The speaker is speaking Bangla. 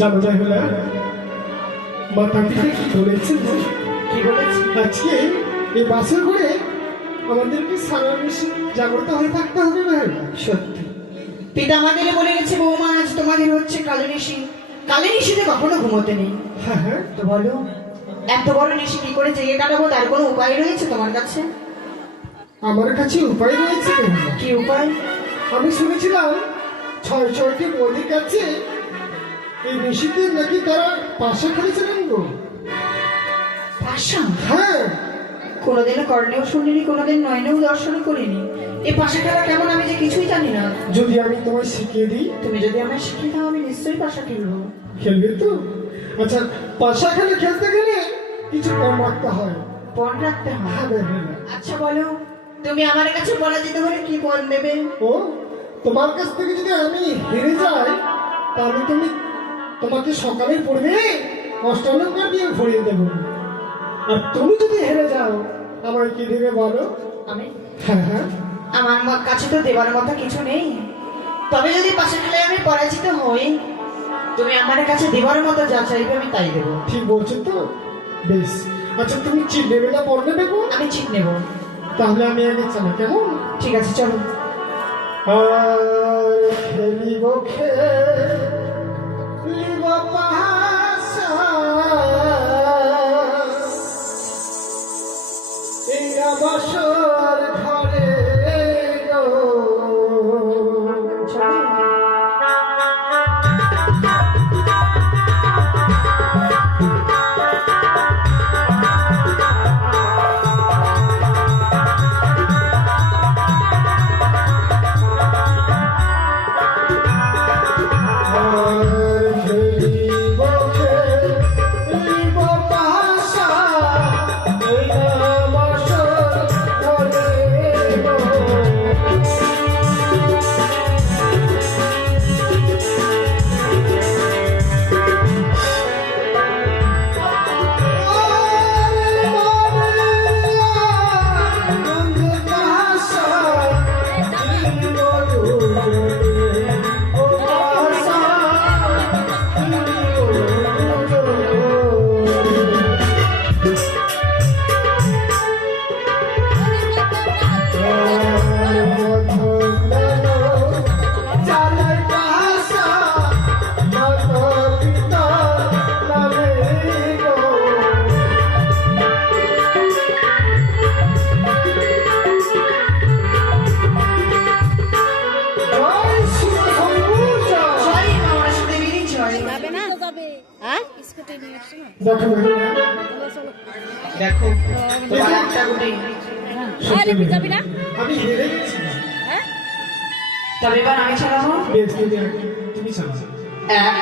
জানো যাই হলে মাতা পিতা কি বলেছে আজকে এই বাসের ঘুরে আমাদেরকে সারা বেশি জাগ্রত হয়ে থাকতে হবে না। সত্যি পিতা আমাদের বলে গেছে বৌমা আজ তোমাদের হচ্ছে কালো নিশি, কালো নিশিতে কখনো ঘুমোতে নেই। হ্যাঁ হ্যাঁ, তো বলো এত বড় নিশি কি করে জেগে কাটাবো, তার কোনো উপায় রয়েছে তোমার কাছে? আমার কাছে উপায় রয়েছে। কি উপায়? আমি শুনেছিলাম ৬টি বৌদির কাছে এই নিশিতে নাকি তারা পাশা খেলেছিলেন গো। পাশা? হ্যাঁ, কোনোদিনও কর্ণেও শুনিনি, কোনোদিন নয়নেও দর্শনও করিনি। এই পাশা খেলা কেমন আমি যে কিছুই জানি না। যদি আমি তোমায় শিখিয়ে দিই? তুমি যদি আমায় শিখিয়ে দাও আমি নিশ্চয়ই পাশা খেলবো। খেলবে তো? আচ্ছা, পাশা খেলা খেলতে গেলে কিছু পণ রাখতে হয়। পণ রাখতে হয়? হ্যাঁ। আচ্ছা বলো, তুমি আমার কাছে পরাজিত হলে কি পণ দেবে? ও, তোমার কাছ থেকে যদি আমি হেরে যাই তাহলে তোমাকে সকালের পূর্বে অষ্টালঙ্কার দিয়ে ভরিয়ে দেবো। আর তুমি যদি হেরে যাও আমায় কি দেবে বলো? আমি? হ্যাঁ, আমার কাছে তো দেবার মতো কিছু নেই। তবে যদি পাশা খেলায় আমি পরাজিত হই, তুমি আমার কাছে দেবার মতো যা চাইবে আমি তাই দেবো। ঠিক বলছো তো? বেশ। আচ্ছা, তুমি চিট নেবে না পড় নেবে গো? আমি চিট নেব। তাহলে আমি আগে চালাই, কেমন? ঠিক আছে, চলো। খেলিব খেলিব পাশা এই বছর ঘরে গো। দেখো তোমার একটা গুটি আমি হেরে গেছি। তবে এবার আমি চালাবো। তুমি চালাও। এক